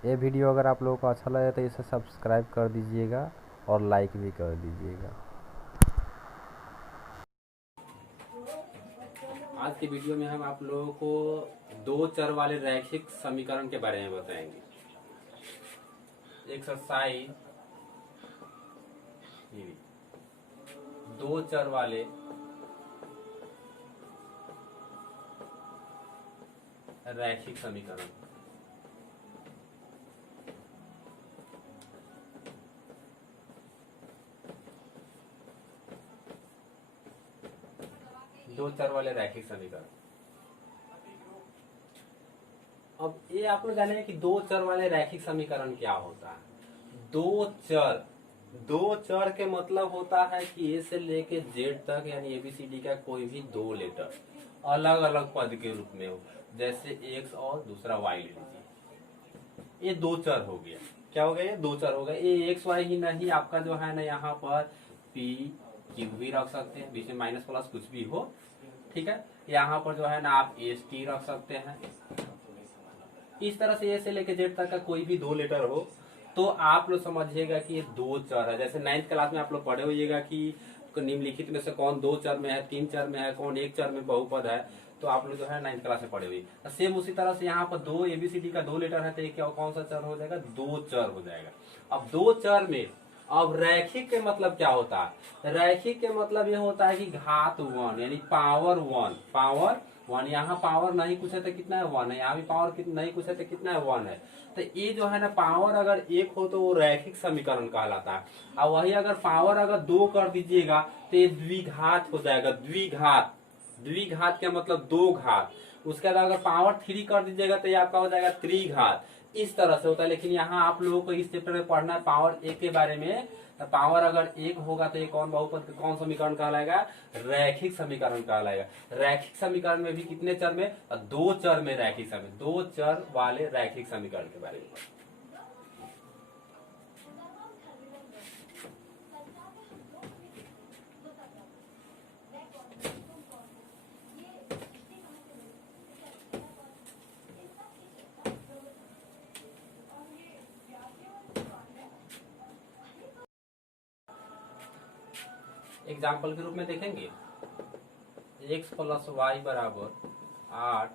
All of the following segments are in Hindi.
ये वीडियो अगर आप लोगों को अच्छा लगे तो इसे सब्सक्राइब कर दीजिएगा और लाइक भी कर दीजिएगा। आज की वीडियो में हम आप लोगों को दो चर वाले रैखिक समीकरण के बारे में बताएंगे। एक्सरसाइज दो चर वाले रैखिक समीकरण। दो चर वाले रैखिक समीकरण। अब ये आप लोग जानेंगे कि दो चर वाले रैखिक समीकरण क्या होता है। दो चर के मतलब होता है कि ए से लेके जेड तक यानी एबीसीडी का कोई भी दो लेटर अलग अलग पद के रूप में हो, जैसे एक्स और दूसरा वाई ले लीजिए। ये दो चर हो गया। क्या हो गया? ये दो चर हो गया। ये एक्स वाई ही नहीं, आपका जो है ना यहाँ पर पी क्यू भी रख सकते हैं, बीच में माइनस प्लस कुछ भी हो। ठीक है, यहाँ पर जो है ना आप एस टी रख सकते हैं। इस तरह से ए से लेके जेड तक का कोई भी दो लेटर हो तो आप लोग समझिएगा कि ये दो चर है। जैसे 9th क्लास में आप लोग पढ़े होइएगा कि निम्नलिखित में से कौन दो चर में है, तीन चर में है, कौन एक चर में बहुपद है। तो आप लोग जो है 9th क्लास में पढ़े हुए। सेम उसी तरह से यहाँ पर दो एबीसीडी का दो लेटर है तो ये क्या कौन सा चर हो जाएगा? दो चर हो जाएगा। अब दो चर में अब रैखिक के मतलब क्या होता है? रैखिक के मतलब ये होता है कि घात वन यानी पावर वन। यहाँ पावर नहीं कुछ है तो कितना है? वन है। यहाँ भी पावर नहीं कुछ है तो कितना है? वन है। तो ये जो है ना पावर अगर एक हो तो वो रैखिक समीकरण कहलाता है। और वही अगर पावर अगर दो कर दीजिएगा तो ये द्विघात हो जाएगा। द्विघात का मतलब दो घात। उसके बाद अगर पावर थ्री कर दीजिएगा तो ये आपका हो जाएगा त्रिघात। इस तरह से होता है। लेकिन यहाँ आप लोगों को इस चैप्टर में पढ़ना है पावर एक के बारे में। तो पावर अगर एक होगा तो ये कौन बहुपद कौन समीकरण कहलाएगा? रैखिक समीकरण कहलाएगा। रैखिक समीकरण में भी कितने चर में? दो चर में रैखिक समीकरण, दो चर वाले रैखिक समीकरण के बारे में। एग्जाम्पल के रूप में देखेंगे, एक्स प्लस वाई बराबर 8,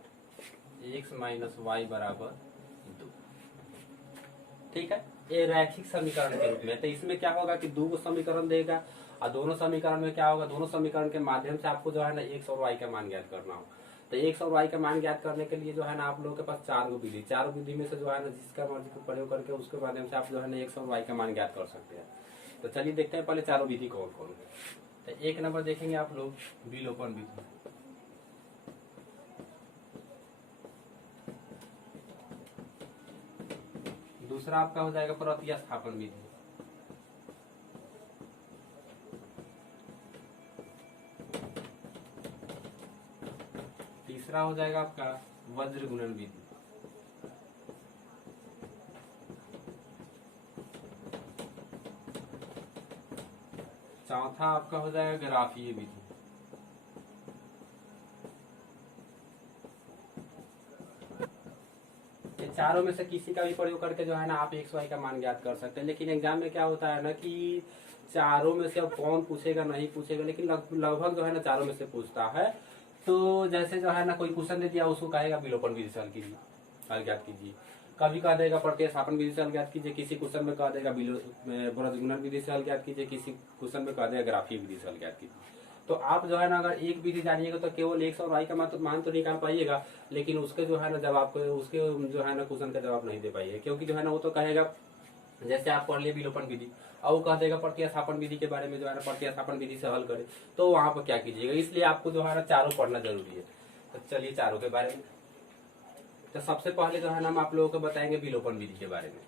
एक्स माइनस वाई बराबर 2। ठीक है, ये रैखिक समीकरण के रूप में। तो इसमें क्या होगा कि दो समीकरण देगा और दोनों समीकरण में क्या होगा? दोनों समीकरण के माध्यम से आपको जो है ना एक्स और वाई का मान ज्ञात करना हो। तो एक्स और वाई का मान ज्ञात करने के लिए जो है ना आप लोगों के पास चार विधि में से जो है ना जिसका मर्जी को प्रयोग करके उसके माध्यम से आप जो है ना एक्स और वाई का मान ज्ञात कर सकते हैं। तो चलिए देखते हैं पहले चारों विधि कौन कौन है। तो एक नंबर देखेंगे आप लोग विलोपन विधि। दूसरा आपका हो जाएगा प्रतिस्थापन विधि। तीसरा हो जाएगा आपका वज्र गुणन विधि। चौथा आपका हो जाएगा ग्राफीय विधि। ये चारों में से किसी का भी प्रयोग करके जो है ना आप एक्स वाई का मान ज्ञात कर सकते हैं। लेकिन एग्जाम में क्या होता है ना कि चारों में से अब कौन पूछेगा नहीं पूछेगा, लेकिन लगभग जो है ना चारों में से पूछता है। तो जैसे जो है ना कोई क्वेश्चन दे दिया उसको कहेगा विलोपन विधि से हल कीजिए, हल ज्ञात कीजिए। कभी कह देगा प्रतिस्थापन विधि से हल ज्ञात कीजिए, किसी क्वेश्चन में कह देगा वज्र गुणन विधि से हल ज्ञात कीजिए, किसी क्वेश्चन में कह देगा ग्राफीय विधि से हल ज्ञात कीजिए। तो आप जो है ना अगर एक विधि जानिएगा तो केवल एक्स और वाई का मान तो निकाल पाइएगा, लेकिन उसके जो है ना जवाब को उसके जो है ना क्वेश्चन का जवाब नहीं दे पाइएगा। क्योंकि जो है ना वो तो कहेगा जैसे आप पढ़ लिए विलोपन विधि और वो कह देगा प्रतिस्थापन विधि के बारे में जो है ना प्रतिस्थापन विधि से हल करे, तो वहां पर क्या कीजिएगा। इसलिए आपको जो है ना चारों पढ़ना जरूरी है। तो चलिए चारों के बारे में। तो सबसे पहले जो है ना हम आप लोगों को बताएंगे विलोपन विधि के बारे में।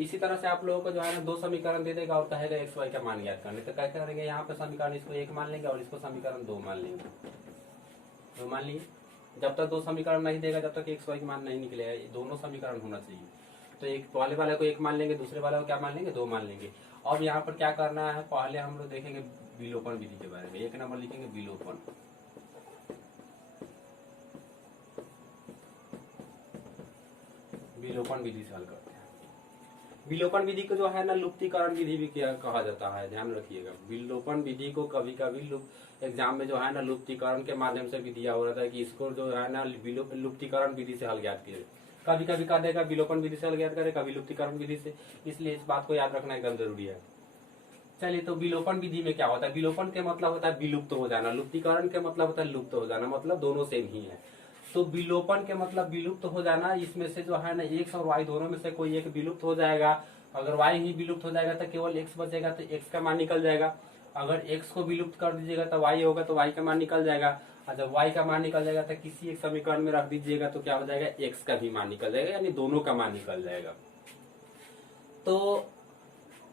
इसी तरह से आप लोगों को जो है ना दो समीकरण दे देगा और कहेगा एक्स वाई का मान ज्ञात करने, तो क्या करेंगे यहाँ पे समीकरण इसको 1 मान लेंगे और इसको समीकरण 2 मान लेंगे। 2 मान लिए, जब तक दो समीकरण नहीं देगा जब तक एक्स वाई का मान नहीं निकलेगा, ये दोनों समीकरण होना चाहिए। तो एक पहले वाले को 1 मान लेंगे, दूसरे वाले को क्या मान लेंगे 2 मान लेंगे। अब यहाँ पर क्या करना है, पहले हम लोग देखेंगे विलोपन विधि के बारे में। 1 नंबर लिखेंगे विलोपन। विलोपन विधि से हल करते हैं। विलोपन विधि को जो है ना लुप्तीकरण विधि भी क्या कहा जाता है, ध्यान रखिएगा। विलोपन विधि को कभी कभी एग्जाम में जो है ना लुप्तीकरण के माध्यम से भी दिया हो रहा था कि इसको जो है ना लुप्तीकरण विधि से हल ज्ञात कीजिए। कभी कभी कर देगा विलोपन विधि से हल ज्ञात करे, कभी लुप्तीकरण विधि से, इसलिए इस बात को याद रखना एकदम जरूरी है। चलिए, तो विलोपन विधि में क्या होता है, विलोपन के मतलब होता है विलुप्त हो जाना, लुप्तीकरण के मतलब होता है लुप्त हो जाना, मतलब दोनों सेम ही है। तो विलोपन के मतलब विलुप्त हो जाना, इसमें से जो है ना एक्स और वाई दोनों में से कोई एक विलुप्त हो जाएगा। अगर वाई ही विलुप्त हो जाएगा तो केवल एक्स बचेगा, तो एक्स का मान निकल जाएगा। अगर एक्स को विलुप्त कर दीजिएगा तो वाई होगा, तो वाई का मान निकल जाएगा। और जब वाई का मान निकल जाएगा तो किसी एक समीकरण में रख दीजिएगा तो क्या हो जाएगा, एक्स का भी मान निकल जाएगा, यानी दोनों का मान निकल जाएगा। तो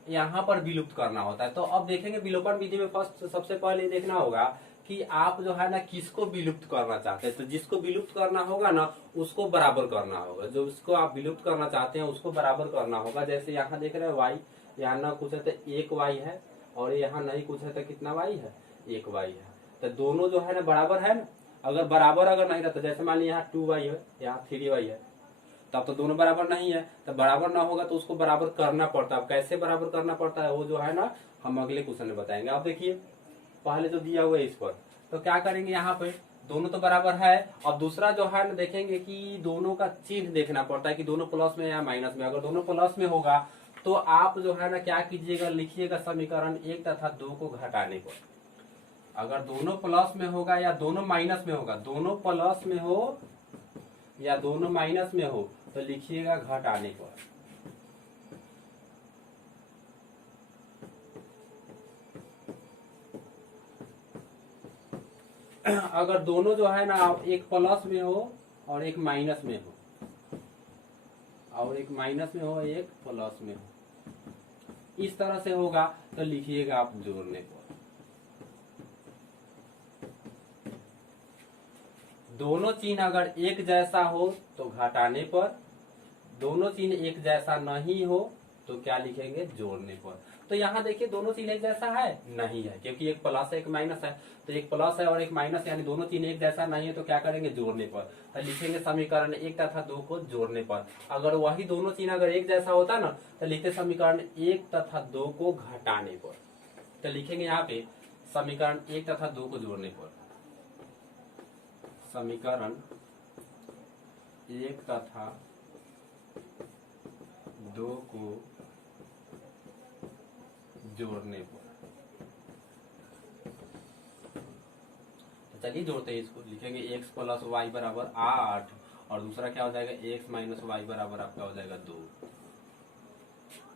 यहाँ पर विलुप्त करना होता है। तो अब देखेंगे विलोपन विधि में फर्स्ट सबसे पहले देखना होगा कि आप जो है ना किसको विलुप्त करना चाहते हैं। तो जिसको विलुप्त करना होगा ना उसको बराबर करना होगा, जो उसको आप विलुप्त करना चाहते हैं उसको बराबर करना होगा। जैसे यहाँ देख रहे हैं वाई, यहाँ ना कुछ है तो 1 वाई है, और यहाँ नहीं कुछ है तो कितना वाई है, 1 वाई है। तो दोनों जो है ना बराबर है ना। अगर बराबर अगर नहीं रहता, जैसे मान लीजिए यहाँ 2 वाई है, यहाँ 3 वाई है, तब तो दोनों बराबर नहीं है। तो बराबर ना होगा तो उसको बराबर करना पड़ता है। अब कैसे बराबर करना पड़ता है वो जो है ना हम अगले क्वेश्चन में बताएंगे। अब देखिए पहले जो दिया हुआ है इस पर, तो क्या करेंगे, यहाँ पे दोनों तो बराबर है। और दूसरा जो है ना देखेंगे कि दोनों का चिन्ह देखना पड़ता है कि दोनों प्लस में या माइनस में। अगर दोनों प्लस में होगा तो आप जो है ना क्या कीजिएगा, लिखिएगा समीकरण 1 तथा 2 को घटाने को। अगर दोनों प्लस में होगा या दोनों माइनस में होगा, दोनों प्लस में हो या दोनों माइनस में हो तो लिखिएगा घटाने को। अगर दोनों जो है ना एक प्लस में हो और एक माइनस में हो, और एक माइनस में हो एक प्लस में हो, इस तरह से होगा तो लिखिएगा आप जोड़ने को। दोनों चिन्ह अगर एक जैसा हो तो घटाने पर, दोनों चिन्ह एक जैसा नहीं हो तो क्या लिखेंगे, जोड़ने पर। तो यहाँ देखिए दोनों चिन्ह एक जैसा है, नहीं है, क्योंकि एक प्लस है एक माइनस है। तो एक प्लस है और एक माइनस, यानी दोनों चिन्ह एक जैसा नहीं है, तो क्या करेंगे, जोड़ने पर। तो लिखेंगे समीकरण 1 तथा 2 को जोड़ने पर। अगर वही दोनों चिन्ह अगर एक जैसा होता ना तो लिखते समीकरण 1 तथा 2 को घटाने पर। तो लिखेंगे यहाँ पे समीकरण 1 तथा 2 को जोड़ने पर, समीकरण 1 तथा 2 को जोड़ने पर। तो चलिए जोड़ते हैं इसको। लिखेंगे x प्लस वाई बराबर 8, और दूसरा क्या हो जाएगा, x माइनस वाई बराबर आपका हो जाएगा 2।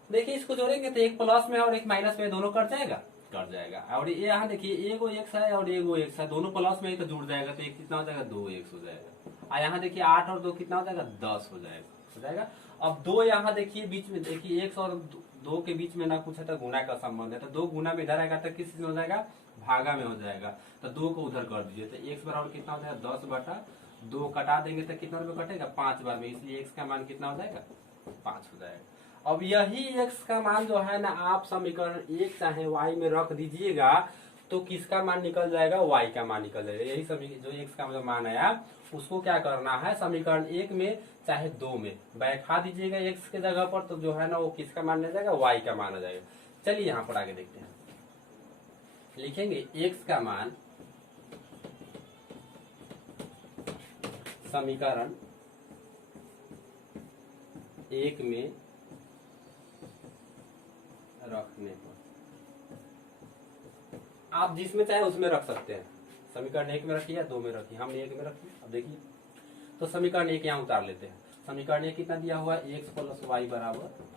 देखिए इसको जोड़ेंगे तो एक प्लस में और एक माइनस में दोनों कट जाएगा, कट जाएगा। और ये यहाँ देखिए एगो x है और एगो x है, दोनों प्लस में ही तो जुड़ जाएगा, तो एक कितना हो जाएगा, 2x हो जाएगा। और यहाँ देखिए 8 और 2 कितना हो जाएगा, 10 हो जाएगा। अब 2 यहाँ देखिए बीच में, देखिए x और 2 के बीच में ना कुछ है तो गुना का संबंध है, तो 2 गुना में इधर आएगा तो किस में हो जाएगा, भागा में हो जाएगा। तो 2 को उधर कर दीजिए, तो x बराबर कितना हो जाएगा, 10/2 कटा देंगे तो कितना में कटेगा, 5 बार में, इसलिए x का मान कितना हो जाएगा, 5 हो जाएगा। अब यही x का मान जो है ना आप समीकरण 1 चाहे y में रख दीजिएगा तो किसका मान निकल जाएगा, y का मान निकल जाएगा। यही जो x का जो मान आया उसको क्या करना है, समीकरण 1 में चाहे 2 में बैठा दीजिएगा x के जगह पर, तो जो है ना वो किसका मान ले जाएगा, y का मान आ जाएगा। चलिए यहाँ पर आगे देखते हैं। लिखेंगे x का मान समीकरण 1 में रखने पर, आप जिसमें चाहे उसमें रख सकते हैं। समीकरण 1 में रखिए या 2 में रखिए, हमने 1 में रखी। अब देखिए तो समीकरण 1 यहाँ उतार लेते हैं। समीकरण 1 कितना दिया हुआ है, x प्लस वाई बराबर।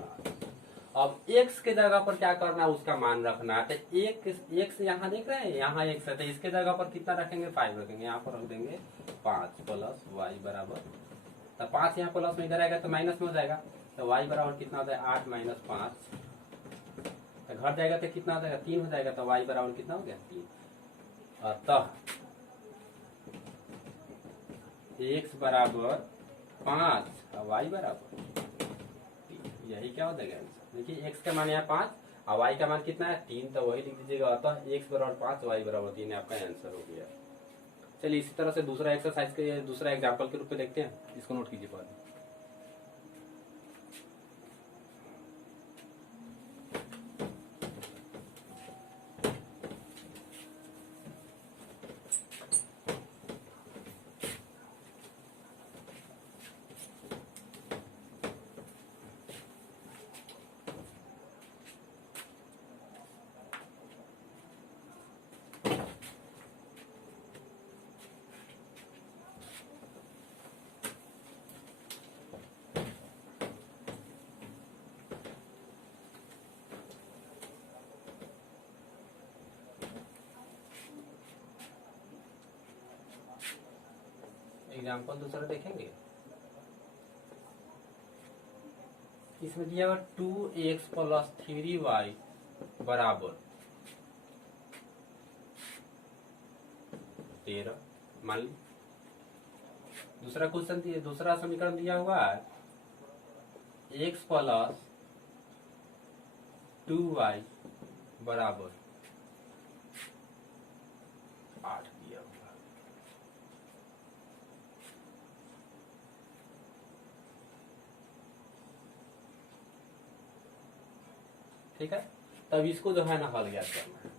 अब x के जगह पर क्या करना है, उसका मान रखना है। तो x यहाँ देख रहे हैं, यहाँ x है, तो इसके जगह पर कितना रखेंगे, 5 रखेंगे। यहाँ पर रख देंगे 5 प्लस वाई बराबर, तो 5 यहाँ प्लस में इधर आएगा तो माइनस में हो जाएगा, तो y बराबर कितना हो जाएगा 8 माइनस 5, तो घट जाएगा तो कितना हो जाएगा 3 हो जाएगा, तो y बराबर कितना हो गया 3। अतः x बराबर 5 और y बराबर 3, यही क्या हो जाएगा आंसर। देखिए x का मान यहाँ 5 और y का मान कितना है 3, तो वही लिख दीजिएगा। अतः x बराबर 5 y बराबर 3 आपका आंसर हो गया। चलिए इसी तरह से दूसरा एक्सरसाइज के दूसरा एग्जाम्पल के रूप में देखते हैं, इसको नोट कीजिए पहले। एग्जाम्पल दूसरा देखेंगे। इसमें दिया हुआ 2x प्लस 3y बराबर 13 मान ली। दूसरा क्वेश्चन दिया, दूसरा समीकरण दिया हुआ है x प्लस 2y बराबर 8 दिया हुआ। ठीक है, तब इसको जो है ना हल ज्ञात करना है।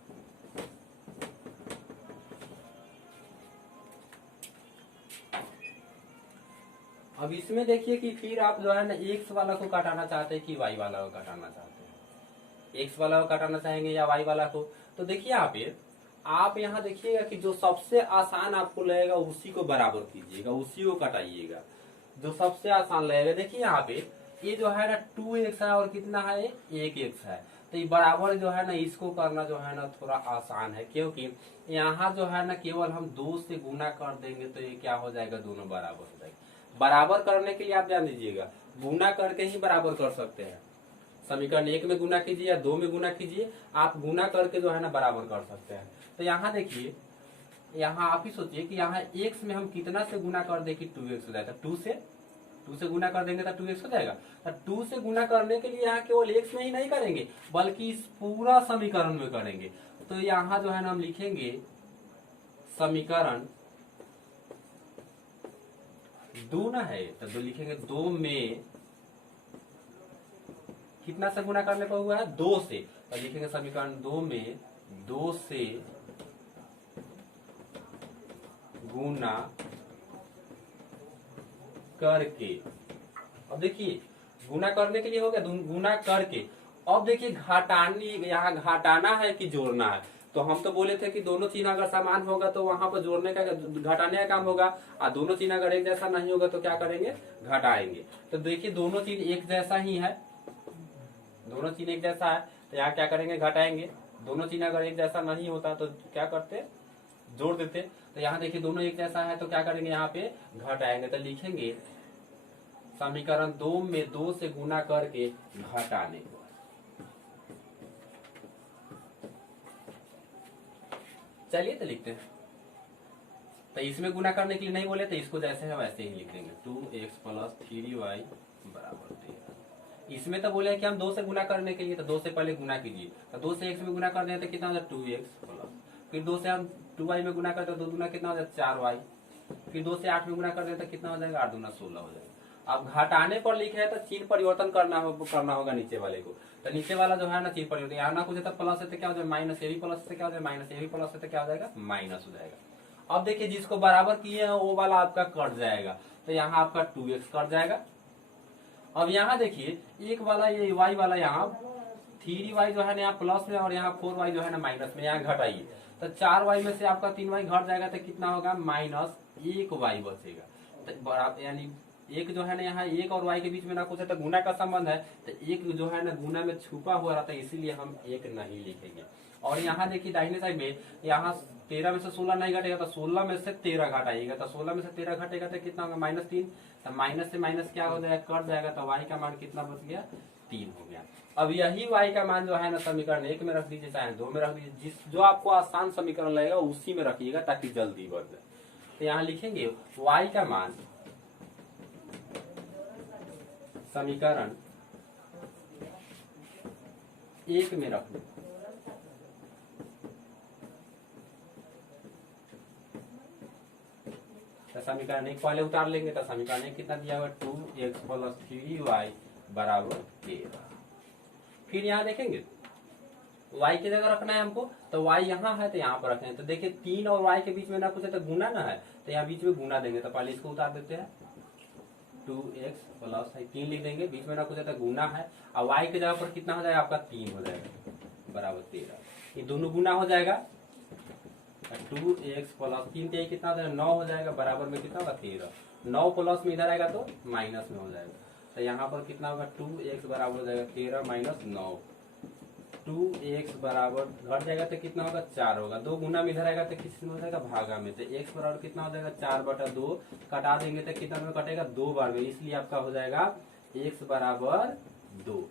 अब इसमें देखिए कि फिर आप जो है ना x वाला को काटाना चाहते हैं कि y वाला को काटाना चाहते हैं। x वाला को काटाना चाहेंगे या y वाला को, तो देखिए यहाँ पे आप यहाँ देखिएगा कि जो सबसे आसान आपको लगेगा उसी को बराबर कीजिएगा, उसी को कटाइएगा जो सबसे आसान लगेगा। देखिए यहाँ पे ये जो है ना 2x है और कितना है 1x है, तो ये बराबर जो है ना इसको करना जो है ना थोड़ा आसान है, क्योंकि यहाँ जो है ना केवल हम 2 से गुना कर देंगे तो ये क्या हो जाएगा दोनों बराबर हो जाएगा। बराबर करने के लिए आप ध्यान दीजिएगा गुना करके ही बराबर कर सकते हैं। समीकरण 1 में गुना कीजिए या 2 में गुना कीजिए, आप गुना करके जो है ना बराबर कर सकते हैं। तो यहाँ देखिए, यहाँ आप ही सोचिए कि यहाँ x में हम कितना से गुना कर दे कि 2x हो जाएगा। 2 से गुना कर देंगे तो 2x हो जाएगा। तो 2 से गुना करने के लिए यहाँ केवल x में ही नहीं करेंगे बल्कि इस पूरा समीकरण में करेंगे। तो यहाँ जो है ना हम लिखेंगे समीकरण 2 ना है, तो 2 लिखेंगे 2 में कितना से गुना करने पर हुआ है 2 से, तो लिखेंगे समीकरण 2 में 2 से गुना करके। अब देखिए गुना करने के लिए हो गया गुना करके। अब देखिए घटानी, यहाँ घटाना है कि जोड़ना है, तो हम तो बोले थे कि दोनों चिन्ह अगर समान होगा तो वहां पर जोड़ने का घटाने का काम होगा, और दोनों चिन्ह अगर एक जैसा नहीं होगा तो क्या करेंगे घटाएंगे। तो देखिए दोनों चिन्ह एक जैसा ही है, दोनों चिन्ह एक जैसा है तो यहाँ क्या करेंगे घटाएंगे। दोनों चिन्ह अगर एक जैसा नहीं होता तो क्या करते जोड़ देते। तो यहाँ देखिए दोनों एक जैसा है तो क्या करेंगे यहाँ पे घटाएंगे। तो लिखेंगे समीकरण 2 में 2 से गुना करके घटाने को। चलिए तो लिखते हैं। तो इसमें गुना करने के लिए नहीं बोले तो इसको जैसे है वैसे ही लिख देंगे 2x प्लस 3y बराबर 13। इसमें तो बोले कि हम 2 से गुना करने के लिए, तो 2 से पहले गुना कीजिए। तो 2 से x में गुना कर दें तो कितना हो जाए 2x प्लस, फिर 2 से हम 2y में गुना करते हैं 2 गुना कितना हो जाए 4y, फिर 2 से 8 में गुना कर दें तो कितना हो जाएगा 8 दूना 16 हो जाएगा। अब घटाने पर लिखे है तो चिन्ह परिवर्तन करना होगा नीचे वाले को। तो नीचे वाला जो है ना चिन्ह परिवर्तन, यहाँ ना कुछ है तो प्लस है तो क्या हो जाएगा माइनस, ये भी प्लस से क्या हो जाएगा माइनस, ये भी प्लस है तो क्या हो जाएगा माइनस हो जाएगा। अब देखिए जिसको बराबर किए हैं वो वाला आपका कट जाएगा, तो यहाँ आपका 2x कट जाएगा। अब यहाँ देखिए एक वाला ये y वाला यहाँ 3y जो है ना यहाँ प्लस में और यहाँ 4y जो है ना माइनस में, यहाँ घटाइए तो 4y में से आपका 3y घट जाएगा तो कितना होगा -1y बचेगा। तो बराबर यानी एक जो है ना यहाँ एक और y के बीच में ना कुछ है तो गुना का संबंध है, तो एक जो है ना गुना में छुपा हुआ रहता है, इसीलिए हम एक नहीं लिखेंगे। और यहाँ देखिए दाहिने साइड में, यहाँ 13 में से 16 नहीं घटेगा तो 16 में से 13 घटाइएगा, तो 16 में से 13 घटेगा तो कितना होगा -3, तो माइनस से माइनस क्या हो जाएगा, कट जाएगा, तो y का मान कितना बच गया, 3 हो गया। अब यही y का मान जो है ना समीकरण 1 में रख दीजिए चाहे 2 में रख दीजिए, जिस जो आपको आसान समीकरण लगेगा उसी में रखिएगा ताकि जल्दी बढ़ जाए। तो यहाँ लिखेंगे y का मान समीकरण 1 में रख दो, तो समीकरण 1 पहले उतार लेंगे, तो समीकरण 1 कितना दिया हुआ 2x + 3y = 13। फिर यहाँ देखेंगे y की जगह रखना है हमको, तो y यहाँ है तो यहाँ पर रखें, तो देखिए 3 और y के बीच में ना कुछ है तो गुना ना है, तो यहाँ बीच में गुना देंगे, तो पहले इसको उतार देते हैं 2x + 3 लिख देंगे, बीच में ना कुछ है तो गुना है, और y की जगह पर कितना हो जाएगा आपका 3 हो जाएगा बराबर 13, ये दोनों गुना हो जाएगा, 2x + 3 तो ये कितना हो जाएगा 9 हो जाएगा, बराबर में कितना होगा 13, 9 प्लस में इधर आएगा तो माइनस में हो जाएगा, तो यहाँ पर कितना होगा 2x बराबर हो जाएगा 13 - 9, 2x बराबर घट जाएगा तो कितना होगा 4 होगा, 2 गुना में इधर आएगा तो किस में हो जाएगा भागा में, तो x बराबर कितना हो जाएगा 4/2, कटा देंगे तो कितना में कटेगा 2 बार में, इसलिए आपका हो जाएगा x बराबर 2,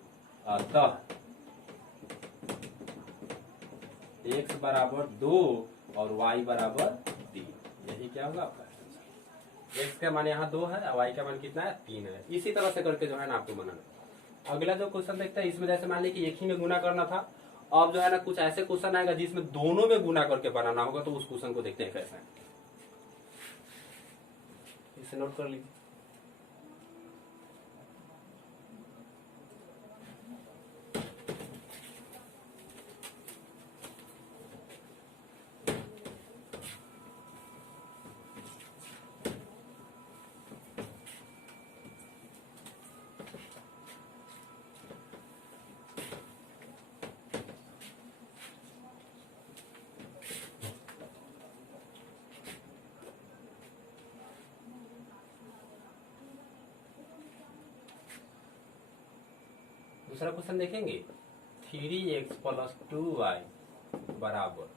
अतः x बराबर 2 और y बराबर 3, यही क्या होगा आपका x का मान यहाँ 2 है और y का मान कितना है 3 है। इसी तरह से करके जो है ना आपको बनाना। अगला जो क्वेश्चन देखते हैं इसमें जैसे मान लीजिए कि एक ही में गुना करना था, अब जो है ना कुछ ऐसे क्वेश्चन आएगा जिसमें दोनों में गुना करके बनाना होगा, तो उस क्वेश्चन को देखते हैं कैसे, इसे नोट कर लीजिए। दूसरा क्वेश्चन देखेंगे 3x + 2y बराबर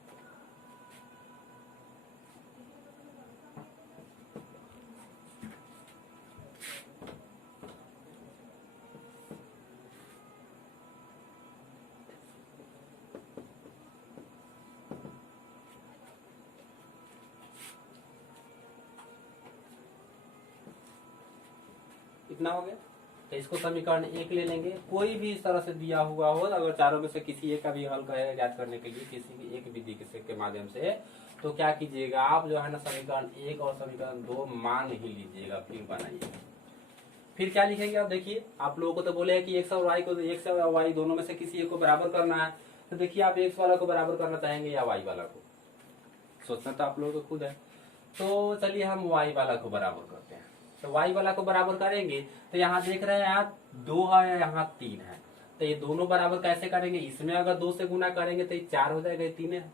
इतना हो गया, तो इसको समीकरण 1 ले लेंगे, कोई भी इस तरह से दिया हुआ हो, अगर चारों में से किसी एक का भी हल करेगा ज्ञात करने के लिए किसी भी एक विधि के माध्यम से, तो क्या कीजिएगा आप जो है ना समीकरण 1 और समीकरण 2 मान ही लीजिएगा, फिर बनाइएगा। फिर क्या लिखेंगे आप देखिए, आप लोगों को तो बोले कि x और y को, x और y दोनों में से किसी एक को बराबर करना है, तो देखिए आप x वाला को बराबर करना चाहेंगे या y वाला को, सोचना तो आप लोगों को खुद है। तो चलिए हम y वाला को बराबर करते हैं, तो y वाला को बराबर करेंगे, तो यहाँ देख रहे हैं आप 2 है यहाँ 3 है, तो ये दोनों बराबर कैसे करेंगे, इसमें अगर 2 से गुना करेंगे तो ये 4 हो जाएगा, ये 3 है,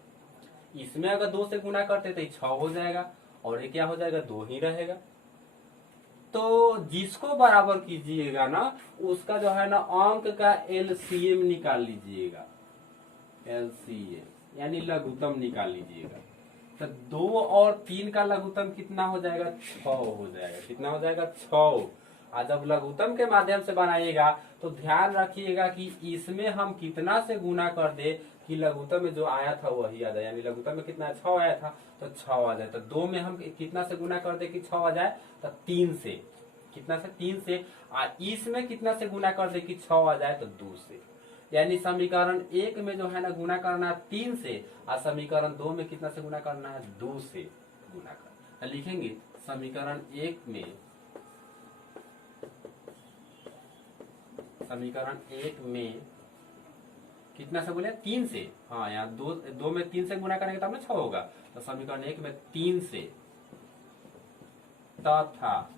इसमें अगर 2 से गुना करते तो ये 6 हो जाएगा, और ये क्या हो जाएगा 2 ही रहेगा। तो जिसको बराबर कीजिएगा ना उसका जो है ना अंक का LCM निकाल लीजिएगा, LCM यानी लघुत्तम निकाल लीजिएगा, तो 2 और 3 का लघुत्तम कितना हो जाएगा 6 हो जाएगा, कितना हो जाएगा 6। और जब लघुत्तम के माध्यम से बनाइएगा तो ध्यान रखिएगा कि इसमें हम कितना से गुना कर दे कि लघुत्तम में जो आया था वही आ जाए, यानी लघुत्तम में कितना 6 आया था तो 6 आ जाए, तो 2 में हम कितना से गुना कर दे कि 6 आ जाए, तो 3 से, कितना से 3 से, और इसमें कितना से गुना कर दे कि 6 आ जाए तो 2 से, यानी समीकरण 1 में जो है ना गुना करना है 3 से, और समीकरण 2 में कितना से गुना करना है 2 से गुना करना। लिखेंगे समीकरण 1 में, समीकरण 1 में कितना से बोले 3 से, हाँ यहाँ 2 में 3 से गुना करेंगे तब ना 6 होगा, तो समीकरण 1 में 3 से तथा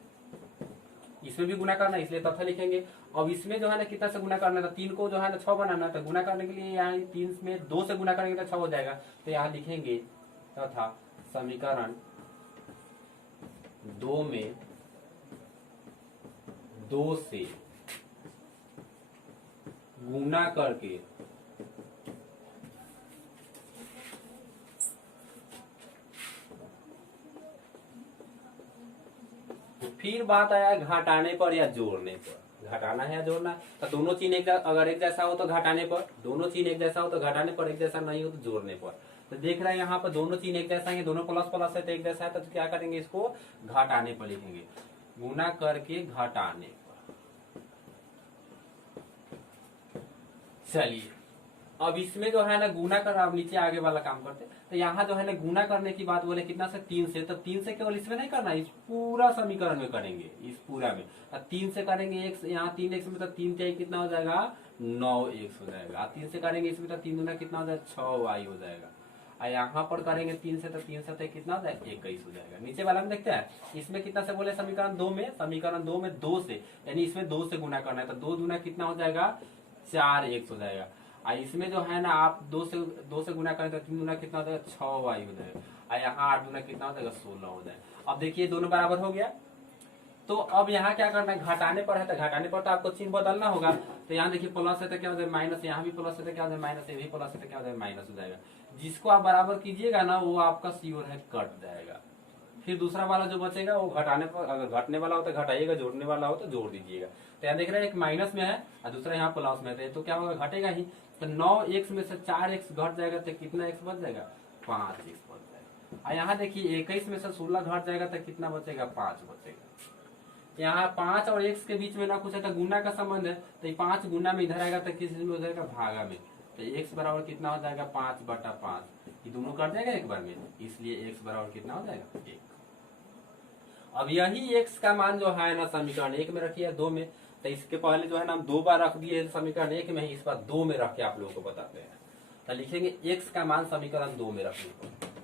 इसमें भी गुना करना है इसलिए तथा लिखेंगे। अब इसमें जो है ना कितना से गुना करना था 3 को जो है ना 6 बनाना, तो गुना करने के लिए यहाँ 3 में 2 से गुना करेंगे तो 6 हो जाएगा, तो यहाँ लिखेंगे तथा समीकरण 2 में 2 से गुना करके फिर बात आया घटाने पर या जोड़ने पर। घटाना है या जोड़ना है, तो दोनों चिन्ह अगर एक जैसा हो तो घटाने पर, दोनों चिन्ह एक जैसा हो तो घटाने पर, एक जैसा नहीं हो तो जोड़ने पर। तो देख रहे हैं यहाँ पर दोनों चिन्ह एक जैसा है, दोनों प्लस प्लस है तो एक जैसा है, तो क्या करेंगे, इसको घटाने पर लिखेंगे, गुना करके घटाने पर। चलिए अब इसमें जो है ना गुना कर, अब नीचे आगे वाला काम करते, तो यहाँ जो है ना गुना करने की बात बोले कितना से, 3 से, तो 3 से केवल इसमें नहीं करना, इस पूरा समीकरण में करेंगे, इस पूरा में 3 से करेंगे, एक यहाँ 3x में तो 3 कितना हो जाएगा, 9x हो जाएगा। 3 से करेंगे इसमें तो 3 गुना कितना हो जाएगा, 6y हो जाएगा। और यहाँ पर करेंगे 3 से, तो 3 से कितना हो जाएगा, 21 हो जाएगा। नीचे वाला में देखते हैं, इसमें कितना से बोले, समीकरण 2 में, समीकरण 2 में 2 से, यानी इसमें 2 से गुना करना है, तो 2 गुना कितना हो जाएगा, 4x हो जाएगा। और इसमें जो है ना आप 2 से गुना करें तो 3 गुना कितना हो जाएगा, 6y हो जाएगा। और यहाँ 8 गुना कितना हो जाएगा, 16 हो जाएगा। अब देखिए दोनों बराबर हो गया, तो अब यहाँ क्या करना है, घटाने पर है, तो घटाने पर तो आपको चिन्ह बदलना होगा। तो यहाँ देखिए प्लस है तो क्या हो जाएगा माइनस, यहाँ भी प्लस है तो क्या हो जाएगा माइनस, ये भी प्लस है तो क्या हो जाएगा माइनस हो जाएगा। जिसको आप बराबर कीजिएगा ना वो आपका श्योर है कट जाएगा। फिर दूसरा वाला जो बचेगा वो घटाने पर, अगर घटने वाला हो तो घटाइएगा, जोड़ने वाला हो तो जोड़ दीजिएगा। तो यहाँ देख रहे हैं एक माइनस में है और दूसरा यहाँ प्लस में है, तो क्या होगा, घटेगा ही। तो 9x में से 4x घट जाएगा तो कितना x बच जाएगा, 5x बच जाएगा। और यहाँ देखिए 21 में से 16 घट जाएगा तो कितना बचेगा, 5 बचेगा। यहाँ 5 और x के बीच में ना कुछ है तो गुना का संबंध है, तो 5 गुना में इधर आएगा तो किस में हो जाएगा, भागा में। तो x बराबर कितना हो जाएगा, 5/5। ये दोनों कट जाएगा एक बार में, इसलिए x बराबर कितना हो जाएगा, 1। अब यही x का मान जो है ना समीकरण 1 में रखिए, 2 में, तो इसके पहले जो है ना हम 2 बार रख दिए समीकरण 1 में ही, इस बार 2 में रख के आप लोगों को बताते हैं। तो लिखेंगे x का मान समीकरण 2 में रखने को।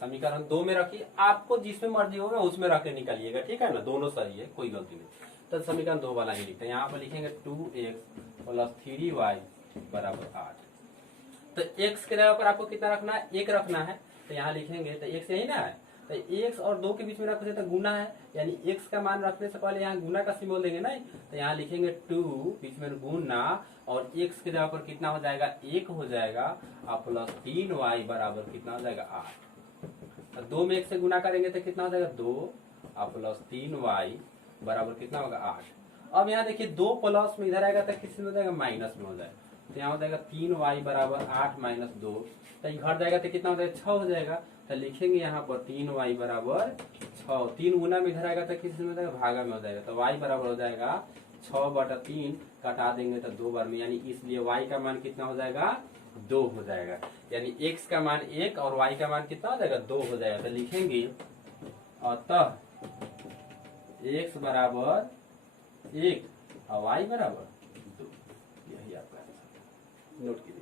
समीकरण 2 में रखिए, आपको जिसमें मर्जी होगा उसमें रख के निकालिएगा, ठीक है ना, दोनों सही है, कोई गलती नहीं। तो समीकरण 2 वाला ही लिखते हैं, यहाँ पर लिखेंगे 2x + 3y = 8। तो x के जगह पर आपको कितना रखना है, 1 रखना है, तो यहाँ लिखेंगे, तो x यही ना है, तो x और 2 के बीच में रखो तो गुना है, यानी x का मान रखने से पहले यहाँ गुना का सिंबल देंगे ना, तो यहाँ लिखेंगे 2 बीच में गुना, और x के जगह पर कितना हो जाएगा, 1 हो जाएगा, और + 3y बराबर कितना हो जाएगा, 8। 2 में 1 से गुना करेंगे तो कितना हो जाएगा, 2, और + 3y बराबर कितना होगा, 8। अब यहाँ देखिए 2 प्लस में इधर आएगा तो किस में हो जाएगा, माइनस में हो जाएगा। तो यहाँ हो जाएगा 3y बराबर 8 - 2, तो ये घट जाएगा तो कितना हो जाएगा, 6 हो जाएगा। तो लिखेंगे यहाँ पर 3y बराबर 6, 3 गुना में इधर आएगा तो किस में हो जाएगा, भागा में हो जाएगा। तो y बराबर हो जाएगा 6/3, कटा देंगे तो 2 बार में, यानी इसलिए y का मान कितना हो जाएगा, 2 हो जाएगा। यानी x का मान 1 और y का मान कितना हो जाएगा, 2 हो जाएगा। तो लिखेंगे अतः x बराबर 1 और y बराबर 2। यही आपका आंसर, नोट कीजिए।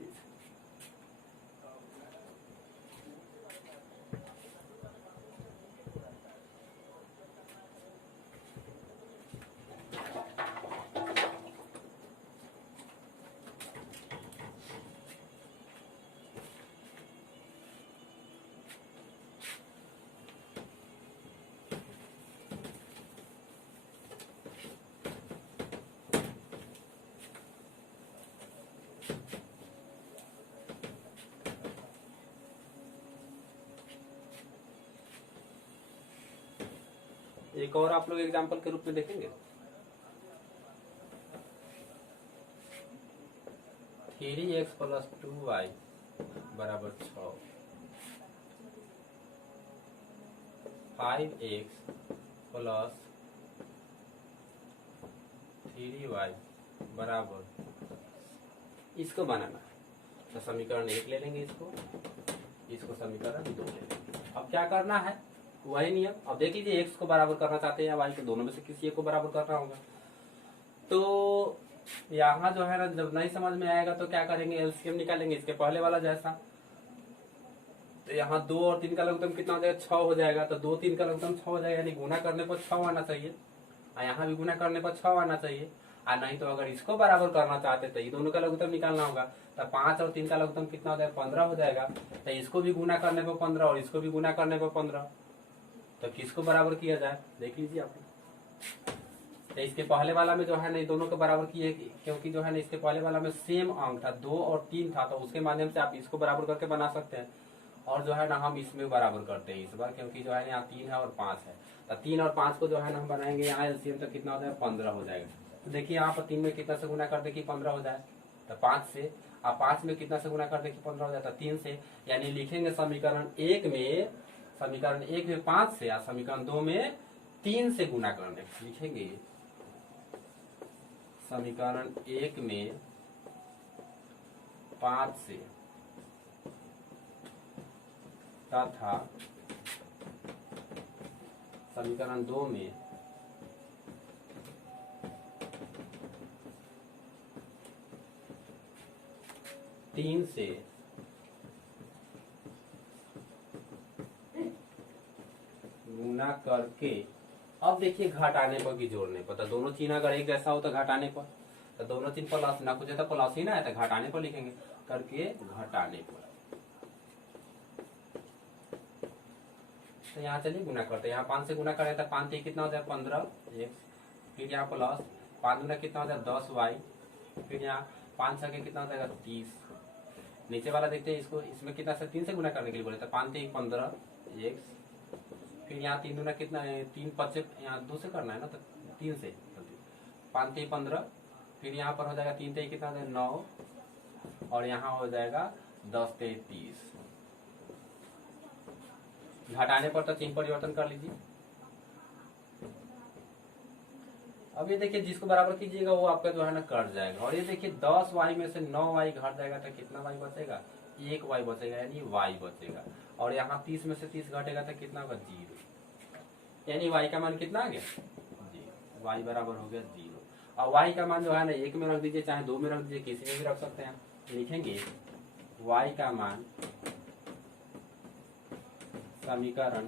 एक और आप लोग एग्जाम्पल के रूप में देखेंगे, 3x + 2y बराबर 6, 5x + 3y बराबर, इसको बनाना है। तो समीकरण 1 ले लेंगे, इसको समीकरण 2 ले लेंगे। अब क्या करना है, वही नियम। अब देख लीजिए x को बराबर करना चाहते हैं या y को, दोनों में से किसी एक को बराबर करना होगा। तो यहाँ जो है ना जब नहीं समझ में आएगा तो क्या करेंगे, एलसीएम निकालेंगे इसके पहले वाला जैसा। तो यहाँ 2 और 3 का लघुत्तम कितना हो जाएगा, 6 हो जाएगा। तो 2 3 का लघुत्तम 6 हो जाएगा, यानी गुना करने पर 6 आना चाहिए, और यहाँ भी गुना करने पर 6 आना चाहिए। और नहीं तो अगर इसको बराबर करना चाहते तो ये दोनों का लघुत्तम निकालना होगा। तो 5 और 3 का लघुत्तम कितना हो जाएगा, 15 हो जाएगा। तो इसको भी गुना करने पर 15 और इसको भी गुना करने पर 15, तो किसको बराबर किया जाए देख लीजिए आप। तो इसके पहले वाला में जो है ना दोनों को बराबर किए, क्योंकि जो है ना इसके पहले वाला में सेम अंक था, 2 और 3 था, तो उसके माध्यम से आप इसको बराबर करके बना सकते हैं। और जो है ना हम इसमें बराबर करते हैं इस बार, क्योंकि जो है यहाँ 3 है और 5 है। तो 3 और 5 को जो है ना हम बनाएंगे यहाँ एलसीएम, तो कितना हो जाएगा, 15 हो जाएगा। तो देखिए यहाँ पर 3 में कितना से गुना कर दे कि 15 हो जाए, तो 5 से। अब 5 में कितना से गुना कर दे कि 15 हो जाए, तो 3 से। यानी लिखेंगे समीकरण 1 में 5 से, और समीकरण 2 में 3 से गुना करने लिखेंगे। समीकरण 1 में 5 से तथा समीकरण 2 में 3 से गुना करके। अब देखिए घटाने पर कि जोड़ने पर, तो दोनों चिन्ह अगर एक जैसा हो तो घटाने पर, तो दोनों चिन्ह प्लस ना कुछ है तो प्लस ही ना है, तो घटाने पर लिखेंगे, करके घटाने पर। तो यहाँ चलिए गुना करते हैं। यहाँ 5 से गुना करें तो 5 से कितना हो जाए 15 x, फिर यहाँ प्लस 5 गुना कितना हो जाए 10y, फिर यहाँ 5 छके कितना हो जाएगा 30। नीचे वाला देखते हैं इसको, इसमें कितना से 3 से गुना करने के लिए बोले तो 5 से 15 x, फिर यहाँ 3 गुना कितना है 3 5 से, यहाँ 2 से करना है ना, तो 3 से 5 से 15, फिर यहाँ पर हो जाएगा 3 से कितना हो जाएगा 9, और यहाँ हो जाएगा 10 से 30। घटाने पर तो चिन्ह परिवर्तन कर लीजिए। अब ये देखिए जिसको बराबर कीजिएगा वो आपका जो है ना कट जाएगा। और ये देखिए 10y में से 9y घट जाएगा तो कितना y बचेगा, 1y बचेगा, यानी y बचेगा। और यहाँ 30 में से 30 घटेगा तो कितना होगा 0, यानी y का मान कितना आ गया 0, y बराबर हो गया 0। और y का मान जो है ना 1 में रख दीजिए, चाहे 2 में रख दीजिए, किसी में भी रख सकते हैं। लिखेंगे y का मान समीकरण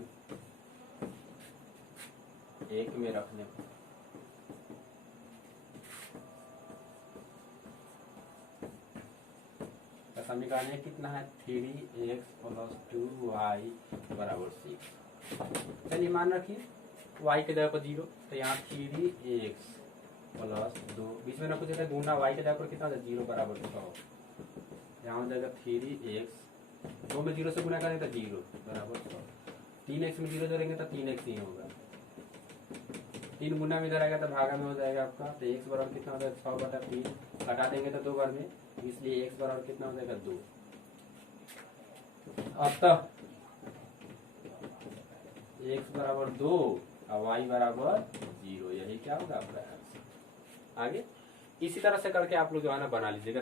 1 में रखने पर समीकरण में कितना है 3x + 2y = 6। चलिए मान रखिए y के जगह पर 0, तो यहाँ 3x + 2, बीच में ना कुछ है गुना, y के जगह पर कितना 0 = 6। यहाँ हो जाएगा 3x, 2 में 0 से गुना करें तो 0 = 6। 3x में 0 जोड़ेंगे तो 3x ही होगा। 3 गुना में इधर आएगा तो भागा में हो जाएगा आपका, तो x बराबर कितना हो जाएगा 6/3, घटा देंगे तो 2 बार में, इसलिए x बराबर कितना हो जाएगा 2। अतः x बराबर 2 और y बराबर 0, यही क्या होगा आपका आंसर। आगे इसी तरह से करके आप लोग जो है ना बना लीजिएगा।